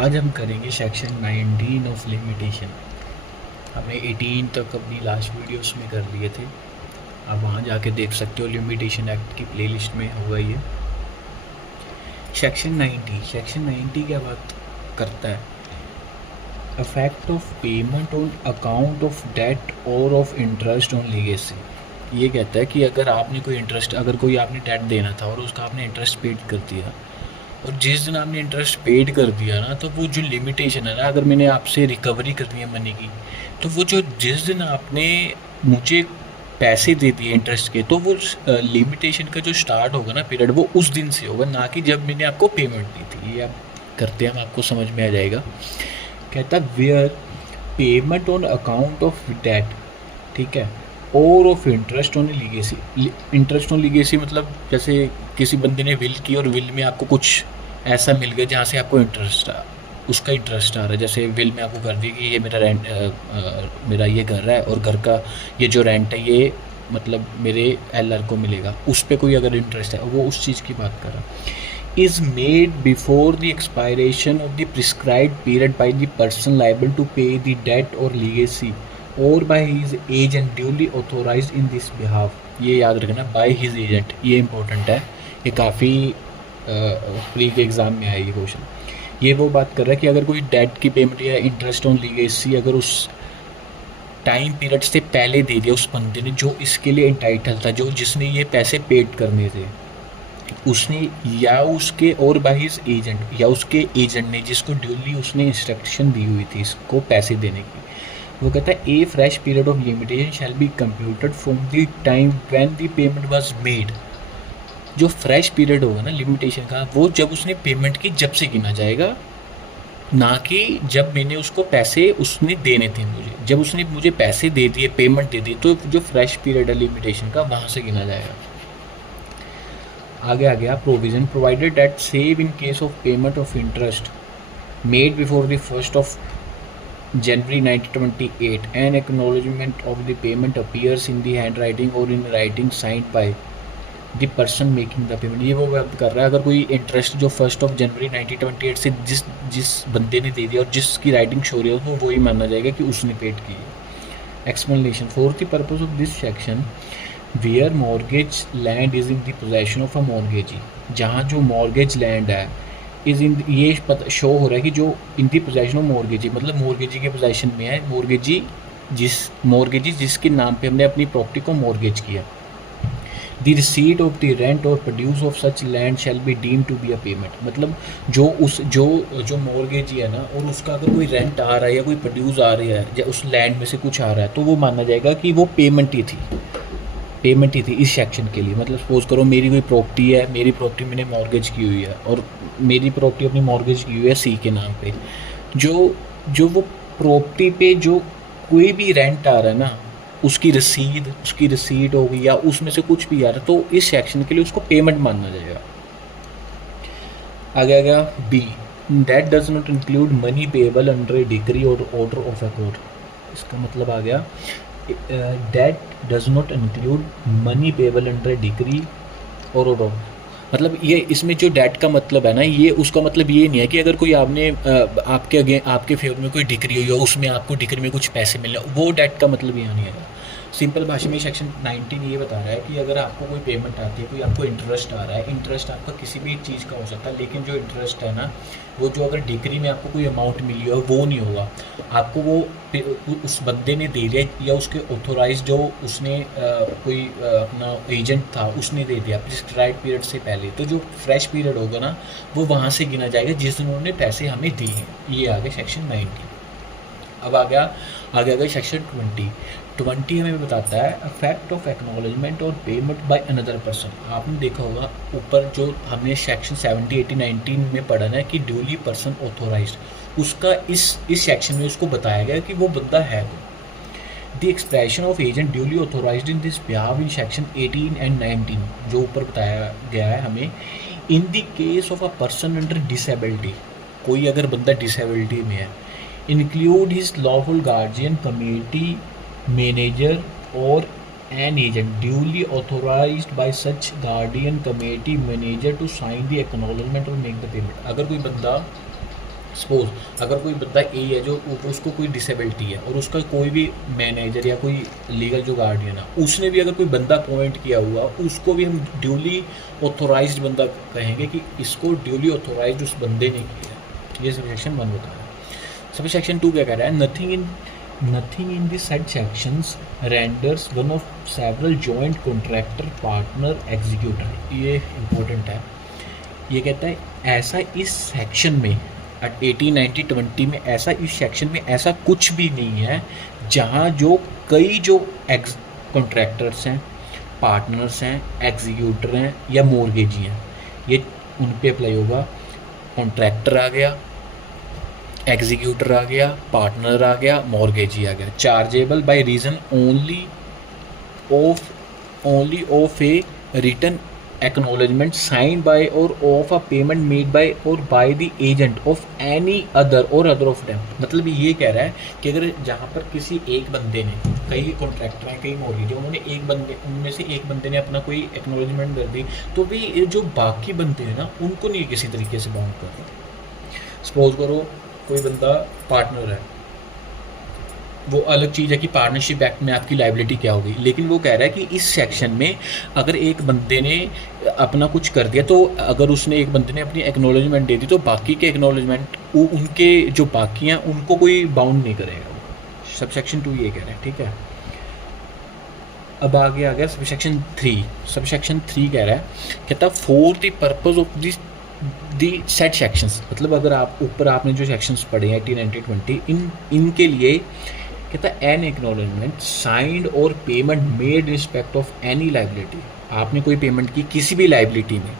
आज हम करेंगे सेक्शन 19 ऑफ लिमिटेशन। हमने 18 तक अपनी लास्ट वीडियोस में कर लिए थे। आप वहाँ जाके देख सकते हो, लिमिटेशन एक्ट की प्लेलिस्ट में होगा ये। सेक्शन 90 क्या बात करता है? Effect of payment on account of debt or of interest on legacy. ये कहता है कि अगर आपने कोई आपने डेट देना था और उसका आपने इंटरेस्ट पेड कर दिया, और जिस दिन आपने इंटरेस्ट पेड कर दिया ना, तो वो जो लिमिटेशन है ना, अगर मैंने आपसे रिकवरी करनी है मनी की, तो वो जो जिस दिन आपने मुझे पैसे दे दिए इंटरेस्ट के, तो वो लिमिटेशन का जो स्टार्ट होगा ना पीरियड, वो उस दिन से होगा, ना कि जब मैंने आपको पेमेंट दी थी। ये आप करते हैं, हम आपको समझ में आ जाएगा। कहता है where payment on account of debt, ठीक है, or of interest on legacy. Interest on legacy मतलब जैसे किसी बंदे ने विल की और विल में आपको कुछ ऐसा मिल गया जहाँ से आपको उसका इंटरेस्ट आ रहा है। जैसे विल में आपको कर दिया कि ये मेरा रेंट, मेरा ये घर है और घर का ये जो रेंट है ये मतलब मेरे एलआर को मिलेगा, उस पर कोई अगर इंटरेस्ट है, वो उस चीज़ की बात कर रहा है। Is made before the expiration of the prescribed period by the person liable to pay the debt or legacy or by his agent duly authorized in this behalf. ये याद रखना, बाय हिज एजेंट, ये important है। ये काफ़ी pre के exam में आया ये क्वेश्चन। ये वो बात कर रहा है कि अगर कोई डेट की पेमेंट या इंटरेस्ट ऑन लीगेसी अगर उस टाइम पीरियड से पहले दे दिया उस बंदे ने जो इसके लिए इंटाइटल था, जो जिसने ये पैसे पेड करने थे, उसने या उसके और बाय हिज एजेंट, या उसके एजेंट ने जिसको ड्यूली उसने इंस्ट्रक्शन दी हुई थी इसको पैसे देने की, वो कहता है a fresh period of limitation shall be computed from the time when the payment was made. जो फ्रेश पीरियड होगा ना लिमिटेशन का, वो जब उसने पेमेंट की जब से गिना जाएगा, ना कि जब मैंने उसको पैसे उसने देने थे मुझे। जब उसने मुझे पैसे दे दिए, पेमेंट दे दी, तो जो फ्रेश पीरियड है लिमिटेशन का, वहाँ से गिना जाएगा। आगे आ गया provision provided that save in case of payment of interest made before the 1st of January 1928, an acknowledgement of the payment appears in the handwriting or in writing signed by the person making the payment। ये वो बात कर रहा है, अगर कोई interest जो 1st of January 1928 से जिस बंदे ने दे दिया और जिसकी राइटिंग शो रही है, तो वही माना जाएगा कि उसने पेड की है। Explanation for the purpose of this section where mortgage land is in the possession of a mortgagee. जहाँ जो मॉर्गेज लैंड है इज इन, ये पता शो हो रहा है कि जो in the possession of mortgagee, मतलब मॉर्गेजी के पोजेशन में है। मॉर्गेजी जिसके नाम पे हमने अपनी प्रॉपर्टी को मॉर्गेज किया। The receipt of the rent और produce of such land shall be deem to be a payment. मतलब जो मॉर्गेजी है ना, और उसका अगर कोई रेंट आ रहा है या कोई प्रोड्यूस आ रही है या उस लैंड में से कुछ आ रहा है, तो वो माना जाएगा कि वो पेमेंट ही थी इस सेक्शन के लिए। मतलब सपोज करो मेरी कोई प्रॉपर्टी है, मेरी प्रॉपर्टी मैंने मॉर्गेज की हुई है, और मेरी प्रॉपर्टी अपनी मॉर्गेज की हुई है सी के नाम पे। जो वो प्रॉपर्टी पे जो कोई भी रेंट आ रहा है ना, उसकी रसीद होगी या उसमें से कुछ भी आ रहा है, तो इस सेक्शन के लिए उसको पेमेंट माना जाएगा। आगे आ गया B, that does not include money payable under a decree or order of a court. इसका मतलब आ गया debt does not include money payable under decree or order. मतलब ये इसमें जो डेट का मतलब है ना, ये उसका मतलब ये नहीं है कि अगर कोई आपने आपके फेवर में कोई डिक्री हुई हो, उसमें आपको डिक्री में कुछ पैसे मिल रहे, वो डेट का मतलब यहाँ नहीं है। सिंपल भाषा में सेक्शन 19 ये बता रहा है कि अगर आपको कोई पेमेंट आती है, कोई आपको इंटरेस्ट आ रहा है, इंटरेस्ट आपका किसी भी चीज़ का हो सकता है, लेकिन जो इंटरेस्ट है ना, वो जो अगर डिग्री में आपको कोई अमाउंट मिली हो, वो नहीं होगा। आपको वो उस बंदे ने दे दिया, या उसके ऑथोराइज जो उसने कोई अपना एजेंट था उसने दे दिया प्रिस्क्राइब पीरियड से पहले, तो जो फ्रेश पीरियड होगा ना, वो वहाँ से गिना जाएगा जिस दिन उन्होंने पैसे हमें दिए हैं। ये आ गया सेक्शन 19। अब आगे आ गया सेक्शन 20 हमें बताता है अफेक्ट ऑफ एक्नॉलेजमेंट और पेमेंट बाय अनदर पर्सन। आपने देखा होगा ऊपर जो हमने सेक्शन 70, 80, 19 में पढ़ा ना कि ड्यूली पर्सन ऑथोराइज्ड, उसका इस सेक्शन में उसको बताया गया कि वो बंदा है। The expression of agent duly authorized in this behalf in section 18 and 19, जो ऊपर बताया गया है हमें, in the case of a person under disability, कोई अगर बंदा डिसेबिलिटी में है, include his lawful guardian, committee, manager और an agent duly authorized by such guardian, committee, manager to sign the acknowledgement और मेक द पेमेंट। अगर कोई बंदा सपोज अगर कोई बंदा ए है जो उसको कोई डिसेबिलिटी है और उसका कोई भी मैनेजर या कोई लीगल जो गार्डियन है उसने भी अगर कोई बंदा अपॉइंट किया हुआ उसको भी हम ड्यूली ऑथोराइज्ड बंदा कहेंगे कि इसको ड्यूली ऑथोराइज्ड उस बंदे ने किया है। ये सब सेक्शन 1 होता है। सब सेक्शन 2 क्या कह रहा है, nothing in this side sections renders one of several joint contractor partner executor. ये इंपॉर्टेंट है। ये कहता है ऐसा इस सेक्शन में 18, 19, 20 में ऐसा इस सेक्शन में ऐसा कुछ भी नहीं है जहाँ जो कई जो एग्ज कॉन्ट्रैक्टर्स हैं, पार्टनर्स हैं, एग्जीक्यूटर हैं या मोर्गेजी हैं, ये उन पे अप्लाई होगा। कॉन्ट्रैक्टर आ गया, एग्जीक्यूटर आ गया, पार्टनर आ गया, मॉर्गेजी आ गया। Chargeable by reason only of a written acknowledgement signed by or of a payment made by or by the agent of any other or other of them। मतलब ये कह रहा है कि अगर जहाँ पर किसी एक बंदे ने, कई कॉन्ट्रैक्टर हैं, कई मॉर्गेज, उन्होंने एक बंदे, उनमें से एक बंदे ने अपना कोई एक्नॉलेजमेंट कर दी तो भी जो बाकी बंदे हैं ना उनको नहीं किसी तरीके से बाउंड कर रहे। सपोज करो कोई बंदा पार्टनर है, वो अलग चीज़ है कि पार्टनरशिप एक्ट में आपकी लाइबिलिटी क्या होगी, लेकिन वो कह रहा है कि इस सेक्शन में अगर एक बंदे ने अपना कुछ कर दिया तो अगर उसने एक बंदे ने अपनी एक्नॉलेजमेंट दे दी तो बाकी के एक्नॉलेजमेंट उनके जो बाकी हैं उनको कोई बाउंड नहीं करेगा। सब सेक्शन 2 ये कह रहा है, ठीक है। अब आगे आ गया सब सेक्शन 3। सब सेक्शन 3 कह रहा है, कहता for the purpose of this the set sections. मतलब अगर आप ऊपर आपने जो सेक्शंस पढ़े हैं 18, 19, 20 इनके लिए कहता है एन एक्नॉलेजमेंट साइंड और payment made respect of any liability. आपने कोई पेमेंट की किसी भी लाइबिलिटी में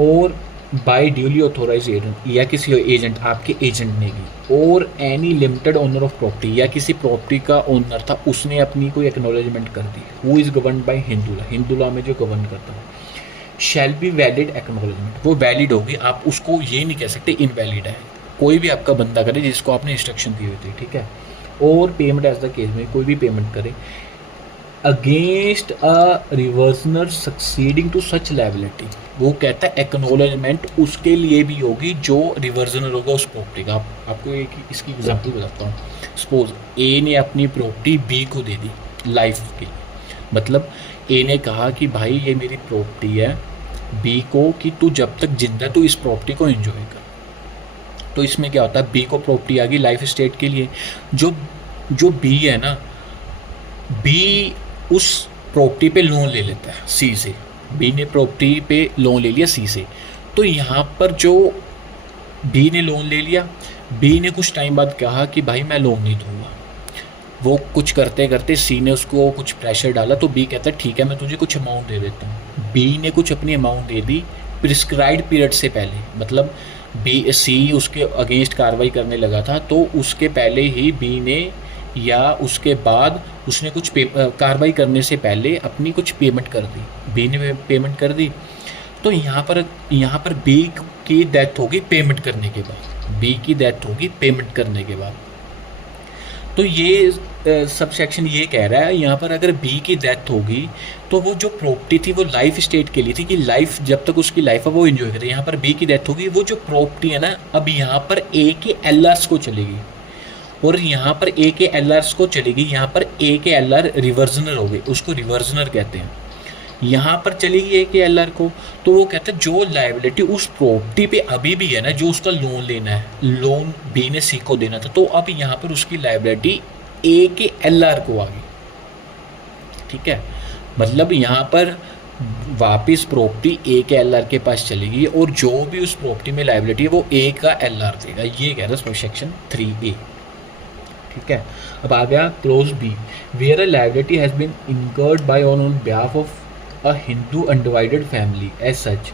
और बाय ड्यूली ऑथोराइज एजेंट या किसी एजेंट, आपके एजेंट ने की, और any limited owner of property या किसी प्रॉपर्टी का ओनर था उसने अपनी कोई एक्नॉलेजमेंट कर दी, who is govern by Hindu law, Hindu law में जो गवर्न करता है, शैल बी वैलिड एक्नॉलेजमेंट। वो वैलिड होगी, आप उसको ये नहीं कह सकते इनवैलिड है। कोई भी आपका बंदा करे जिसको आपने इंस्ट्रक्शन दी हुई थी, ठीक है। और पेमेंट एज द केस में कोई भी पेमेंट करे against a reversioner succeeding to such liability. वो कहता है एक्नॉलेजमेंट उसके लिए भी होगी जो रिवर्सनर होगा उस प्रॉपर्टी का। आपको एक इसकी एग्जांपल बताता हूँ। सपोज ए ने अपनी प्रॉपर्टी बी को दे दी लाइफ की, मतलब ए ने कहा कि भाई ये मेरी प्रॉपर्टी है बी को, कि तू जब तक जिंदा तू इस प्रॉपर्टी को एंजॉय कर। तो इसमें क्या होता है, बी को प्रॉपर्टी आ गई लाइफ स्टेट के लिए। जो बी है ना, बी उस प्रॉपर्टी पे लोन ले लेता है सी से। बी ने प्रॉपर्टी पे लोन ले लिया सी से, तो यहाँ पर जो बी ने लोन ले लिया, बी ने कुछ टाइम बाद कहा कि भाई मैं लोन नहीं दूंगा। वो कुछ करते करते सी ने उसको कुछ प्रेशर डाला, तो बी कहता है ठीक है मैं तुझे कुछ अमाउंट दे देता हूँ। बी ने कुछ अपनी अमाउंट दे दी प्रिस्क्राइब्ड पीरियड से पहले, मतलब बी सी उसके अगेंस्ट कार्रवाई करने लगा था तो उसके पहले ही बी ने या उसके बाद उसने कुछ कार्रवाई करने से पहले अपनी कुछ पेमेंट कर दी। बी ने पेमेंट कर दी, तो यहाँ पर बी की डेथ होगी पेमेंट करने के बाद। बी की डेथ होगी पेमेंट करने के बाद। तो ये सब सेक्शन ये कह रहा है यहाँ पर अगर बी की डेथ होगी तो वो जो प्रॉपर्टी थी वो लाइफ स्टेट के लिए थी कि लाइफ जब तक उसकी लाइफ है वो एंजॉय करे। यहाँ पर बी की डेथ होगी, वो जो प्रॉपर्टी है ना अब यहाँ पर ए के एलआर्स को चलेगी और यहाँ पर ए के एलआर्स को चलेगी। यहाँ पर ए के एलआर रिवर्सनर हो गए, उसको रिवर्सनर कहते हैं। यहाँ पर चलेगी ए के एलआर को, तो वो कहते हैं जो लायबिलिटी उस प्रॉपर्टी पे अभी भी है ना, जो उसका लोन लेना है, लोन बी ने सी को देना था, तो अब यहाँ पर उसकी लायबिलिटी ए के एलआर को आ गई, ठीक है। मतलब यहाँ पर वापस प्रॉपर्टी ए के एलआर के पास चलेगी और जो भी उस प्रॉपर्टी में लायबिलिटी है वो ए का एलआर देगा। ये कह रहा है सेक्शन 3A, ठीक है। अब आ गया clause B, where a liability has been incurred by on behalf of a Hindu undivided family as such,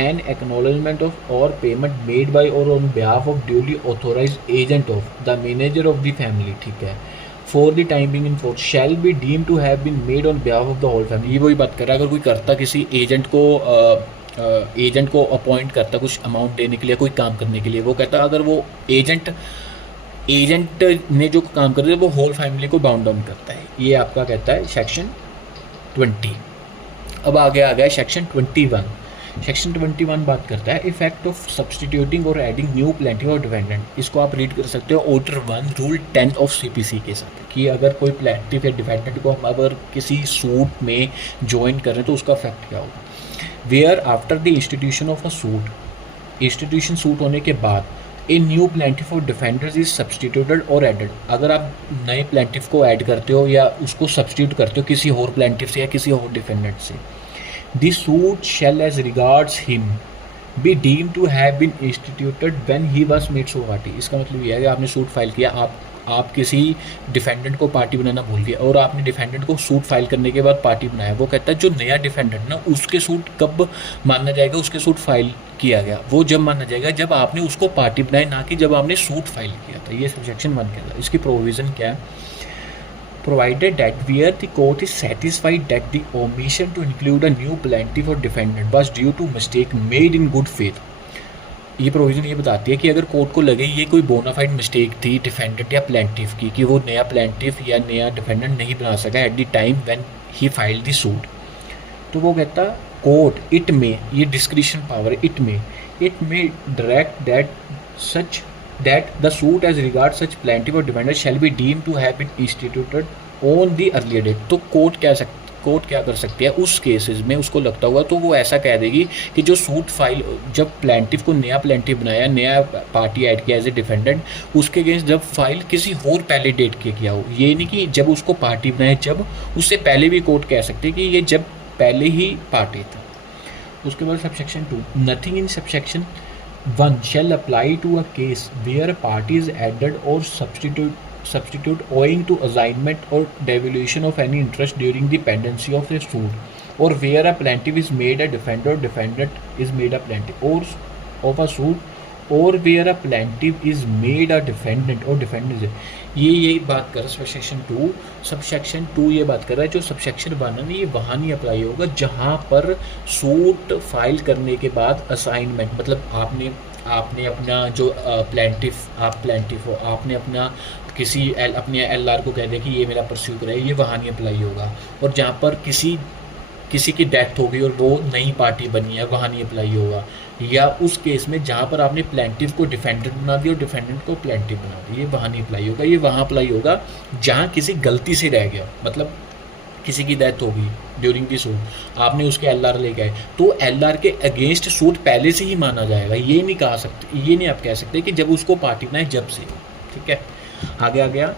an acknowledgement of or payment made by or on behalf of duly authorized agent of the manager of the family, ठीक है, for the time being in force shall be deemed to have been made on behalf of the whole family। ये वही बात कर रहा है, अगर कोई करता किसी एजेंट को अपॉइंट करता कुछ अमाउंट देने के लिए, कोई काम करने के लिए, वो कहता अगर वो एजेंट ने जो काम कर रहे वो होल फैमिली को बाउंड डाउन करता है। ये आपका कहता है सेक्शन 20। अब आगे आ गया सेक्शन 21। सेक्शन 21 बात करता है इफेक्ट ऑफ सब्सटीट्यूटिंग और एडिंग न्यू प्लेंटिव और डिफेंडेंट। इसको आप रीड कर सकते हो ऑर्डर 1 रूल 10 ऑफ सीपीसी के साथ, कि अगर कोई प्लेंटिव या डिफेंडेंट को हम अगर किसी सूट में ज्वाइन कर रहे हैं तो उसका इफेक्ट क्या होगा। Where after the institution of a suit, institution suit होने के बाद a new plaintiff or defendants is substituted or added, अगर आप नए प्लेंटिव को ऐड करते हो या उसको सब्सटीट्यूट करते हो किसी और प्लेंटिव से या किसी और डिफेंडेंट से, the suit shall as regards him be deem to have been instituted when he was made so party. इसका मतलब ये है कि आपने सूट फाइल किया, आप किसी डिफेंडेंट को पार्टी बनाना भूल गए और आपने डिफेंडेंट को सूट फाइल करने के बाद पार्टी बनाया। वो कहता है जो नया डिफेंडेंट ना उसके सूट कब माना जाएगा, उसके सूट फाइल किया गया वो जब माना जाएगा जब आपने उसको पार्टी बनाया, ना कि जब आपने सूट फाइल किया था। ये सबसेक्शन 1 कहता है। इसकी प्रोविज़न क्या है, provided that where the court is satisfied that the omission to include a new plaintiff or defendant was due to mistake made in good faith। ये प्रोविज़न ये बताती है कि अगर कोर्ट को लगे ये कोई बोनाफाइड मिस्टेक थी डिफेंडेंट या प्लेंटिफ की, कि वो नया प्लेंटिफ या नया डिफेंडेंट नहीं बना सका at the time when he filed the suit, तो वो कहता कोर्ट इट में, ये डिस्क्रिशन पावर, इट में direct that such that the suit as regards such plaintiff or defendant shall be deemed to have been instituted on the earlier date। तो court क्या कर सकती है उस केसेस में, उसको लगता हुआ तो वो ऐसा कह देगी कि जो सूट फाइल, जब प्लेंटिफ को नया प्लेंटिफ बनाया, नया पार्टी ऐड किया एज ए डिफेंडेंट, उसके अगेंस्ट जब फाइल किसी और पहले डेट के किया हो, ये नहीं कि जब उसको पार्टी बनाए, जब उससे पहले भी कोर्ट कह सकती है कि ये जब पहले ही पार्टी था। उसके बाद subsection 2, nothing in subsection 1 shall apply to a case where a party is added or substitute owing to assignment or devolution of any interest during the pendency of the suit, or where a plaintiff is made a defendant or defendant is made a plaintiff or of a suit, or where a plaintiff is made a defendant or defendant is। ये यही बात कर रहा है subsection 2 ये बात कर रहा है। जो सबसेक्शन 1 है ये वहाँ नहीं अप्लाई होगा जहाँ पर सूट फाइल करने के बाद असाइनमेंट, मतलब आपने अपना जो प्लेंटिफ हो, आपने अपना किसी अपने एलआर को कह दिया कि ये मेरा परस्यू करे, ये वहाँ नहीं अप्लाई होगा। और जहाँ पर किसी की डेथ हो गई और वो नई पार्टी बनी है, वहाँ नहीं अप्लाई होगा। या उस केस में जहाँ पर आपने प्लेंटिफ को डिफेंडेंट बना दिया और डिफेंडेंट को प्लेंटिफ बना दिया, ये वहाँ नहीं अप्लाई होगा। ये वहाँ अप्लाई होगा जहाँ किसी गलती से रह गया, मतलब किसी की डेथ हो गई ड्यूरिंग दी सूट, आपने उसके एलआर ले गए, तो एलआर के अगेंस्ट सूट पहले से ही माना जाएगा। ये नहीं आप कह सकते कि जब उसको पार्टी बनाए जब से। ठीक है, आगे आ गया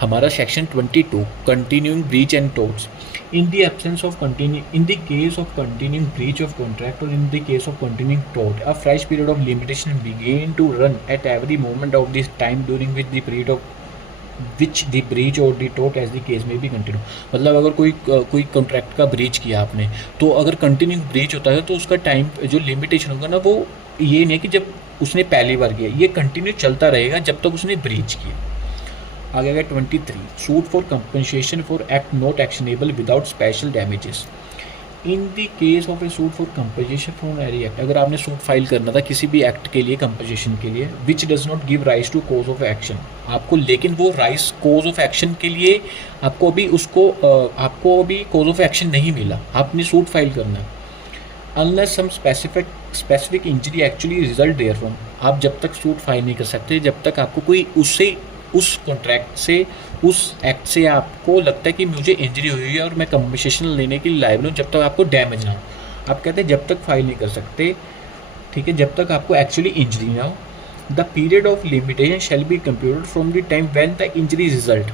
हमारा section 22, continuing breach and torts. In the case of continuing breach of contract, or in the case of continuing tort, a fresh period of limitation begin to run at every moment of this time during which the breach or the tort as the case may be continue। मतलब अगर कोई contract का breach किया आपने, तो अगर continue breach होता है तो उसका टाइम जो लिमिटेशन होगा ना, वो ये नहीं है कि जब उसने पहली बार किया, ये कंटिन्यू चलता रहेगा जब तक उसने ब्रीच किया। आगे गया 23, suit for compensation for act not actionable without special damages. In the case of A suit for compensation for any act, अगर आपने सूट फाइल करना था किसी भी एक्ट के लिए, कंपनसेशन के लिए, which does not give rise to cause of action, आपको लेकिन वो राइज कोज ऑफ एक्शन के लिए आपको अभी कोज ऑफ एक्शन नहीं मिला, आपने सूट फाइल करना है। Unless some specific injury actually result therefrom, आप जब तक सूट फाइल नहीं कर सकते जब तक आपको कोई उस कॉन्ट्रैक्ट से, उस एक्ट से आपको लगता है कि मुझे इंजरी हुई है और मैं कंपनसेशन लेने के लिए लायबल हूँ, जब तक आपको डैमेज ना हो। आप कहते हैं जब तक फाइल नहीं कर सकते, ठीक है, जब तक आपको एक्चुअली इंजरी ना हो। The period of limitation shall be computed from the time when the injury result.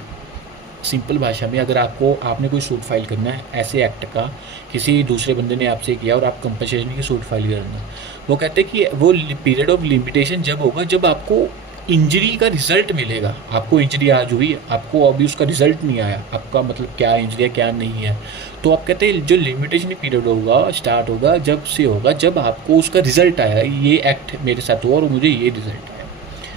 Simple भाषा में अगर आपने कोई सूट फाइल करना है ऐसे एक्ट का, किसी दूसरे बंदे ने आपसे किया और आप कंपनसेशन की सूट फाइल करना, वो कहते हैं कि वो पीरियड ऑफ लिमिटेशन जब होगा जब आपको इंजरी का रिजल्ट मिलेगा। आपको इंजरी आज हुई, आपको अभी उसका रिजल्ट नहीं आया, आपका मतलब क्या इंजरी है क्या नहीं है, तो आप कहते हैं जो लिमिटेशन पीरियड होगा स्टार्ट होगा जब से होगा जब आपको उसका रिजल्ट आया, ये एक्ट मेरे साथ हुआ और मुझे ये रिजल्ट